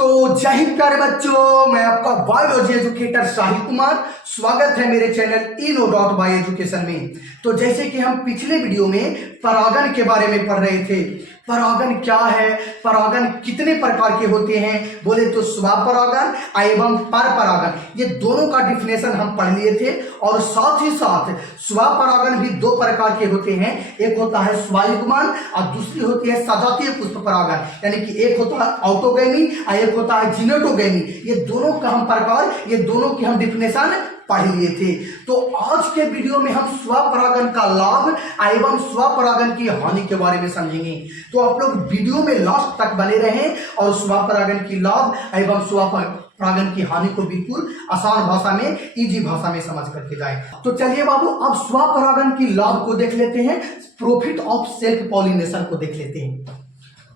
तो जय हिंद प्यारे बच्चों, मैं आपका बायोलॉजी एजुकेटर साहिल कुमार। स्वागत है मेरे चैनल इनो डॉट बायो एजुकेशन में। तो जैसे कि हम पिछले वीडियो में परागन के बारे में पढ़ रहे थे। परागन क्या है, परागन कितने प्रकार के होते हैं, बोले तो स्वपरागन एवं परपरागन, ये दोनों का डिफिनेशन हम पढ़ लिए थे। और साथ ही साथ स्वपरागन भी दो प्रकार के होते हैं, एक होता है स्वायुग्मन और दूसरी होती है सजातीय पुष्प परागन। यानी कि एक होता है ऑटोगैमी और एक होता है जिनेटोगैमी। ये दोनों का हम प्रकार, ये दोनों की हम डिफिनेशन पढ़ लिए थे। तो आज के वीडियो में हम स्वपरागन का लाभ एवं स्वपरागन की हानि के बारे में समझेंगे। तो आप लोग वीडियो में लास्ट तक बने रहें और स्वपरागन की लाभ एवं स्वपरागन की हानि को बिल्कुल आसान भाषा में, इजी भाषा में समझ करके जाएं। तो चलिए बाबू, अब स्वपरागन की लाभ को देख लेते हैं, प्रॉफिट ऑफ सेल्फ पॉलिनेशन को देख लेते हैं।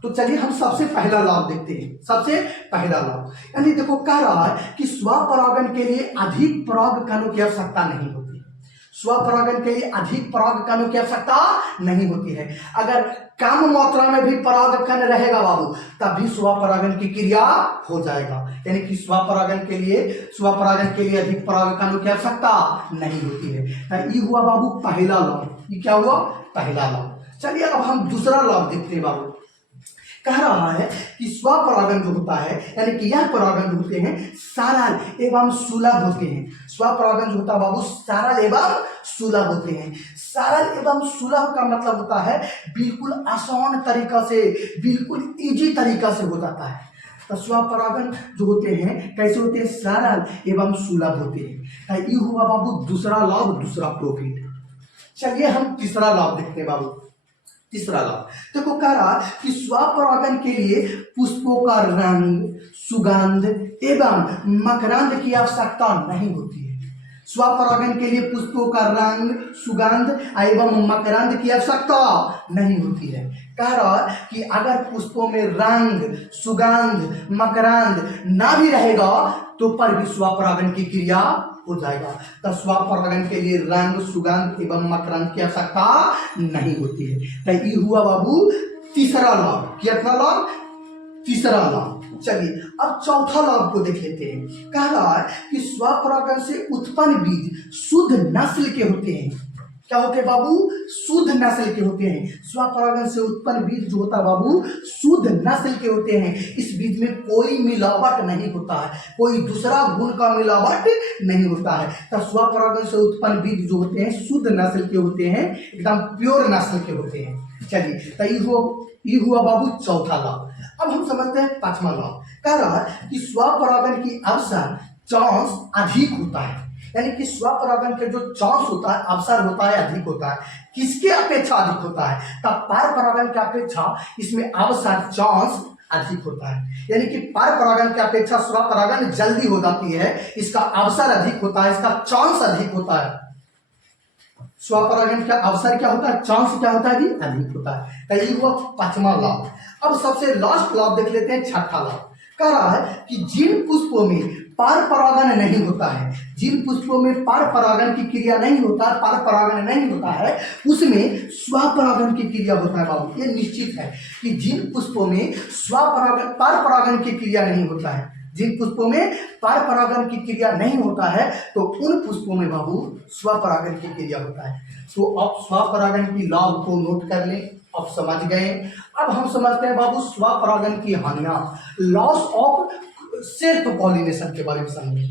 तो चलिए हम सबसे पहला लाभ देखते हैं। सबसे पहला लाभ यानी देखो, कह रहा है कि स्वपरागन के लिए अधिक पराग कणों की आवश्यकता नहीं होती। स्वपरागन के लिए अधिक पराग कणों की आवश्यकता नहीं होती है। अगर कम मात्रा में भी पराग कण रहेगा बाबू, तभी स्वपरागन की क्रिया हो जाएगा। यानी कि स्वपरागन के लिए अधिक पराग कणों की आवश्यकता नहीं होती है। ये हुआ बाबू पहला लाभ। ये क्या हुआ? पहला लाभ। चलिए अब हम दूसरा लाभ देखते हैं बाबू। कह रहा है कि स्वपरागन जो होता है, यानी कि यह परागन जो होते हैं सरल एवं सुलभ होते हैं। स्वपरागन जो होता है बाबू सरल एवं सुलभ होते हैं। सरल एवं सुलभ का मतलब होता है बिल्कुल आसान तरीका से, बिल्कुल इजी तरीका से हो जाता है। तो स्वपरागन जो होते हैं कैसे होते हैं? सरल एवं सुलभ होते हैं। ये हुआ बाबू दूसरा लाभ, दूसरा प्रॉफिट। चलिए हम तीसरा लाभ देखते हैं बाबू। तीसरा लाभ देखो, कह रहा कि स्वपरागन के लिए पुष्पों का रंग, सुगंध एवं मकरंद की आवश्यकता नहीं होती है। स्वपरागन के लिए पुष्पों का रंग, सुगंध एवं मकरंद की आवश्यकता नहीं होती है। कह रहा कि अगर पुष्पों में रंग, सुगंध, मकरंद ना भी रहेगा तो पर भी स्वपरागन की क्रिया हो जाएगा। तो स्वपरागन के लिए रंग, सुगंध एवं मकरंद की आवश्यकता नहीं होती है। तो ये हुआ बाबू तीसरा लाभ। कितना लाभ? तीसरा लाभ। चलिए अब चौथा लाभ को देख लेते हैं। कह रहा है कि स्वपरागन से उत्पन्न बीज शुद्ध नस्ल के होते हैं। क्या होते हैं बाबू? शुद्ध नस्ल के होते हैं। स्वपरागन से उत्पन्न बीज जो होता है बाबू शुद्ध नस्ल के होते हैं। इस बीज में कोई मिलावट नहीं होता है, कोई दूसरा गुण का मिलावट नहीं होता है। तो स्वपरागन से उत्पन्न बीज जो होते हैं शुद्ध नस्ल के होते हैं, एकदम प्योर नस्ल के होते हैं। चलिए तो ये हुआ बाबू चौथा लाभ। अब हम समझते हैं पांचवा लाभ। कह रहा है कि स्वपरागन की अवसर चांस अधिक होता है। यानी कि स्वपरागन के जो चांस होता है, अवसर होता है, अधिक होता है। किसके अपेक्षा अधिक होता है? तब परपरागन की अपेक्षा इसमें अवसर, चांस अधिक होता है। यानी कि परपरागन की अपेक्षा स्वपरागन जल्दी हो जाती है, इसका अवसर अधिक होता है, इसका चांस अधिक होता है। स्वपरागन का अवसर क्या होता है? चांस क्या होता है जी? अधिक होता है। तो ये हुआ पांचवा लाभ। अब सबसे लास्ट लाभ देख लेते हैं, छठा लाभ। कह रहा है कि जिन पुष्पों में परपरागन नहीं होता है, जिन पुष्पों में परपरागन की क्रिया नहीं होता है, परपरागन नहीं होता है, उसमें स्वपरागन की क्रिया होता है बाबू। ये निश्चित है कि जिन पुष्पों में परपरागन की क्रिया नहीं होता है, जिन पुष्पों में परपरागन की क्रिया नहीं होता है, तो उन पुष्पों में बाबू स्वपरागन की क्रिया होता है। तो अब स्वपरागन की लाभ को नोट कर लें, अब समझ गए। अब हम समझते हैं बाबू स्वपरागन की हानियां, लॉस ऑफ सेल्फ पॉलिनेशन के बारे में समझेंगे,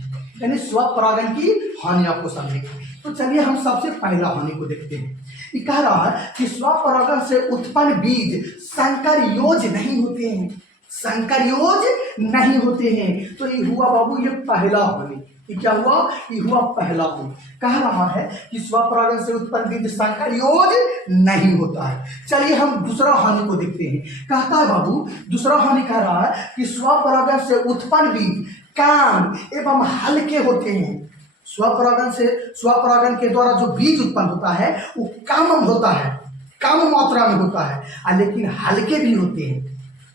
यानी स्वपरागन की हानियों को समझेंगे। तो चलिए हम सबसे पहला हानि को देखते हैं। ये कह रहा है कि स्वपरागन से उत्पन्न बीज संकरयोज नहीं होते हैं, संकरयोज नहीं होते हैं। तो ये हुआ बाबू ये पहला हानि। ये क्या हुआ? ये हुआ पहला हानि। कह रहा है कि स्वपरागन से उत्पन्न बीज संकरयोज नहीं होता है। चलिए हम दूसरा हानि को देखते हैं। कहता है बाबू दूसरा हानि कह रहा है कि स्वपरागन से उत्पन्न बीज कम एवं हल्के होते हैं। स्वपरागन के द्वारा जो बीज उत्पन्न होता है वो कम होता है, कम मात्रा में होता है, लेकिन हल्के भी होते हैं।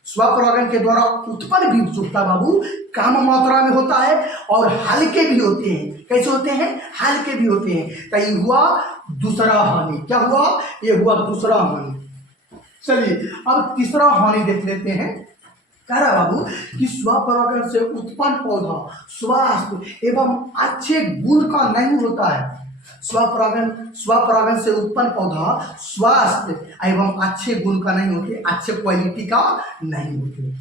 स्वपरागन के द्वारा उत्पन्न बीज जो होता है बाबू कम मात्रा में होता है और हल्के भी होते हैं। कैसे होते हैं? हल्के भी होते हैं। तो ये हुआ दूसरा हानि। क्या हुआ? ये हुआ दूसरा हानि। चलिए अब तीसरा हानि देख लेते हैं। कह रहा बाबू कि स्वपरागण से उत्पन्न पौधा स्वास्थ्य एवं अच्छे गुण का नहीं होता है। स्वपरागण से उत्पन्न पौधा स्वास्थ्य एवं अच्छे गुण का नहीं होते, अच्छे क्वालिटी का नहीं होते,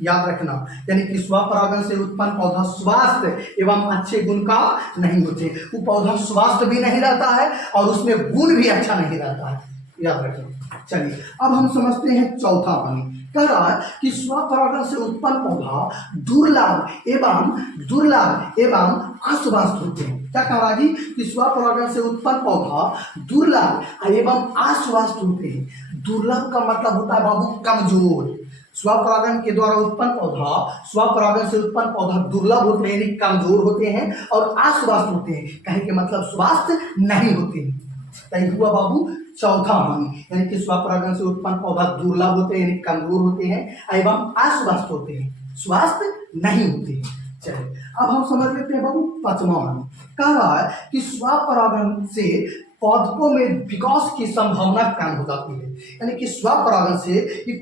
याद रखना। यानी कि स्वपरागण से उत्पन्न पौधा स्वास्थ्य एवं अच्छे गुण का नहीं होते, वो पौधा स्वास्थ्य भी नहीं रहता है और उसमें गुण भी अच्छा नहीं रहता है, याद रखें। चलिए अब हम समझते हैं चौथा हानि। कह रहा है कि स्वपरागण से उत्पन्न पौधा दुर्लभ एवं अश्वास्त होते हैं। क्या कह रहा जी कि स्वपरागण से उत्पन्न पौधा दुर्लभ एवं अश्वास्त होते हैं। दुर्लभ का मतलब होता है बाबू कमजोर। स्वपरागण के द्वारा उत्पन्न पौधा, स्वपरागण से उत्पन्न पौधा दुर्लभ होते हैं यानी कमजोर होते हैं और अस्वस्थ होते हैं, कहने के मतलब स्वास्थ्य नहीं होते हैं। तय हुआ बाबू चौथा हानि, यानी कि स्वपरागण से उत्पन्न पौधा दुर्लभ होते हैं यानी कमजोर होते हैं एवं अस्वस्थ होते हैं, स्वास्थ्य नहीं होते हैं। चलिए अब हम समझ लेते हैं बाबू पांचवा हानि। कह रहा है कि स्वपरागण से पौधों में विकास की संभावना कम हो जाती है। यानी कि स्वपरागण से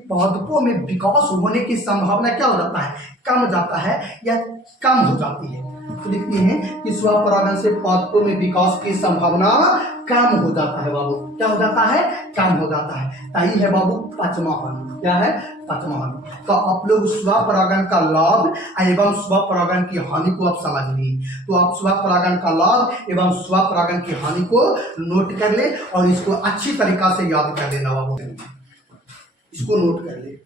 पौधों में विकास होने की संभावना क्या हो जाता है, कम हो जाता है या कम हो जाती है। तो लिखते हैं कि स्वपरागण से पौधों में विकास की संभावना कम हो जाता है बाबू। क्या हो जाता है, कम हो जाता है। यही है बाबू पांचवा हानि। क्या है, पांचवा हानि। तो आप लोग स्वपरागण का लाभ एवं स्वपरागण की हानि को आप समझ लिए। तो आप स्वपरागण का लाभ एवं स्वपरागण की हानि को नोट कर ले और इसको अच्छी तरीका से याद कर लेना बाबू, इसको नोट कर ले।